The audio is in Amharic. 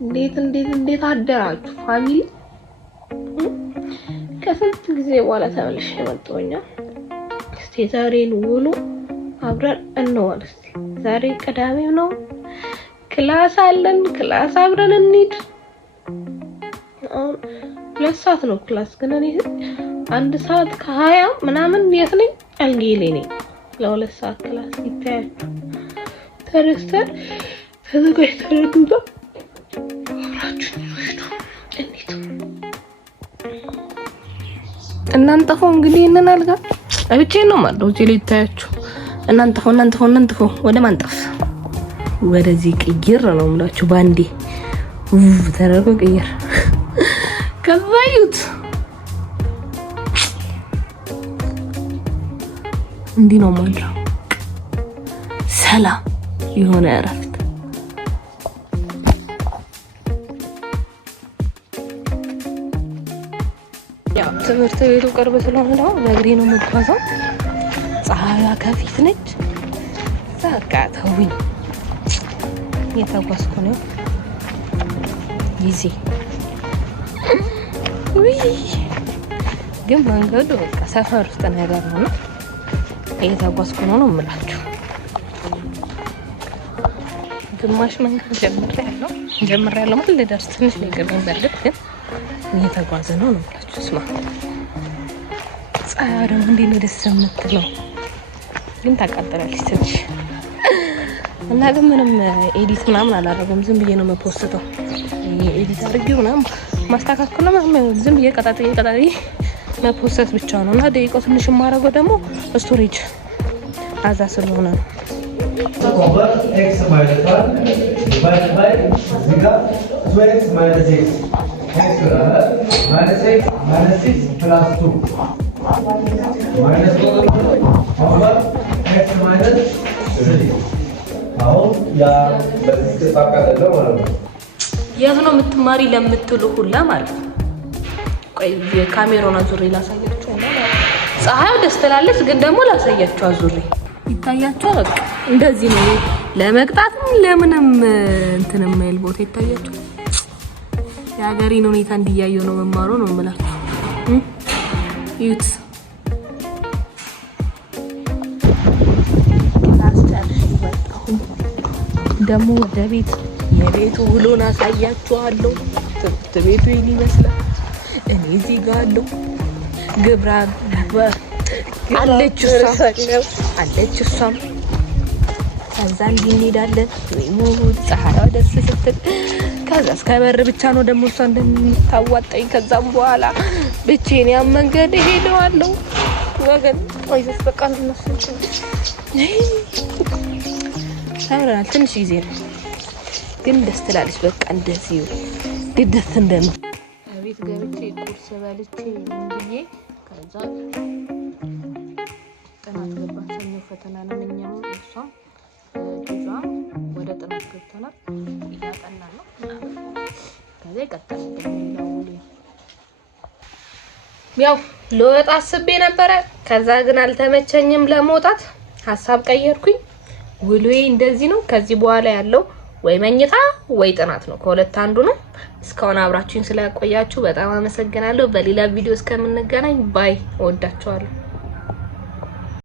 እንዴት አደራችሁ ፋሚሊ? ከስንት ጊዜ በኋላ ተመልሼ መጣሁኛ። እስቲ ዛሬን ውሎ አብረን እንዋል። እስቲ ዛሬ ቅዳሜ ነው፣ ክላስ አለን። ክላስ አብረን እንሂድ። አሁን 2 ሰዓት ነው ክላስ፣ ግን እኔ 1 ሰዓት ከ20 ምናምን የት ነኝ? አልጌ ላይ ነኝ። ለ2 ሰዓት ክላስ ይታያችሁ። ተረስተን ተዘጋጅተን እናንተፎ እንግዲህ እንናልጋ ብቻዬን ነው ማለት እዚህ ላይ ይታያችሁ። እናንተፎ ወደ ማንጠፍ ወደዚህ ቅይር ነው የምላችሁ። ባንዴ ተረጋጉ፣ ቅይር ከዛዩት እንዲህ ነው ማለት ሰላም የሆነ እረፍት። ያው ትምህርት ቤቱ ቅርብ ስለሆነ ነው በእግሬ ነው የምጓዘው። ፀሐይዋ ከፊት ነች። ተውኝ እየተጓዝኩ ነው ጊዜ ግን መንገዱ በቃ ሰፈር ውስጥ ነገር ነው። እየተጓዝኩ ነው የምላችሁ። ግማሽ መንገድ ጀምሬያለሁ ማለት ልደርስ ትንሽ ነው የቀረኝ። በርግጥ ግን እየተጓዘ ነው የምላችሁ። ስማ ፀሐይዋ ደግሞ እንዴት ነው ደስ የምትለው። ግን ታቃጥላለች ትንሽ እና ግን ምንም ኤዲት ምናምን አላደረገም። ዝም ብዬ ነው የምፖስተው። ኤዲት አድርጌው ምናምን ማስተካከል ምናምን ዝም ብዬ ቀጣጣይ መፖስት ብቻ ነው። እና ደቂቃው ትንሽ የማደርገው ደግሞ ስቶሬጅ አዛ ስለሆነ ነው። x minus 1 divided by zika 2x minus 6 x minus 6 plus 2 minus 2 over x minus 3 አሁን ያ በዚህ ተጣጣለ ማለት ነው። የት ነው የምትማሪ ለምትሉ ሁላ ማለት ነው። ቆይ ካሜራውን አዙሬ ላሳያችሁ እና ፀሐዩ ደስ ትላለች፣ ግን ደግሞ ላሳያችሁ አዙሬ ይታያችሁ። በቃ እንደዚህ ነው። ለመቅጣት ለምንም እንትን የማይል ቦታ ይታያችሁ። የሀገሬን ሁኔታ እንዲያየው ነው መማሩ ነው የምላችሁ። ዩት ደግሞ ወደ ቤት የቤቱ ውሎን አሳያችኋለሁ። ትምህርት ቤቱ ይሄን ይመስላል። እኔ እዚህ ጋር አለው ግብራ አለች እሷም ከዛ እንሄዳለን። ወይሞ ፀሐይዋ ደስ ስትል ከዛ እስከ በር ብቻ ነው ደግሞ እሷ እንደምታዋጣኝ። ከዛም በኋላ ብቻዬን ያን መንገድ እሄደዋለሁ። ወገን ወይስ በቃ ነው ሳይሆን ትንሽ ጊዜ ነው ግን ደስ ትላለች። በቃ እንደዚህ ደስ እንደም ቤት ገብቼ ቁርስ በልቼ እንብዬ ከዛ ጥናት ገባን። ሰኞ ፈተና ነን እኛም እሷም ልጇ ወደ ጥናት ገብተናል። እያጠናን ነው ከዛ ይቀጥላል ደግሞ ያው ልወጣ አስቤ ነበረ። ከዛ ግን አልተመቸኝም ለመውጣት ሐሳብ ቀየርኩኝ። ውሎዬ እንደዚህ ነው። ከዚህ በኋላ ያለው ወይ መኝታ ወይ ጥናት ነው። ከሁለት አንዱ ነው። እስካሁን አብራችሁኝ ስለቆያችሁ በጣም አመሰግናለሁ። በሌላ ቪዲዮ እስከምንገናኝ ባይ። እወዳችኋለሁ።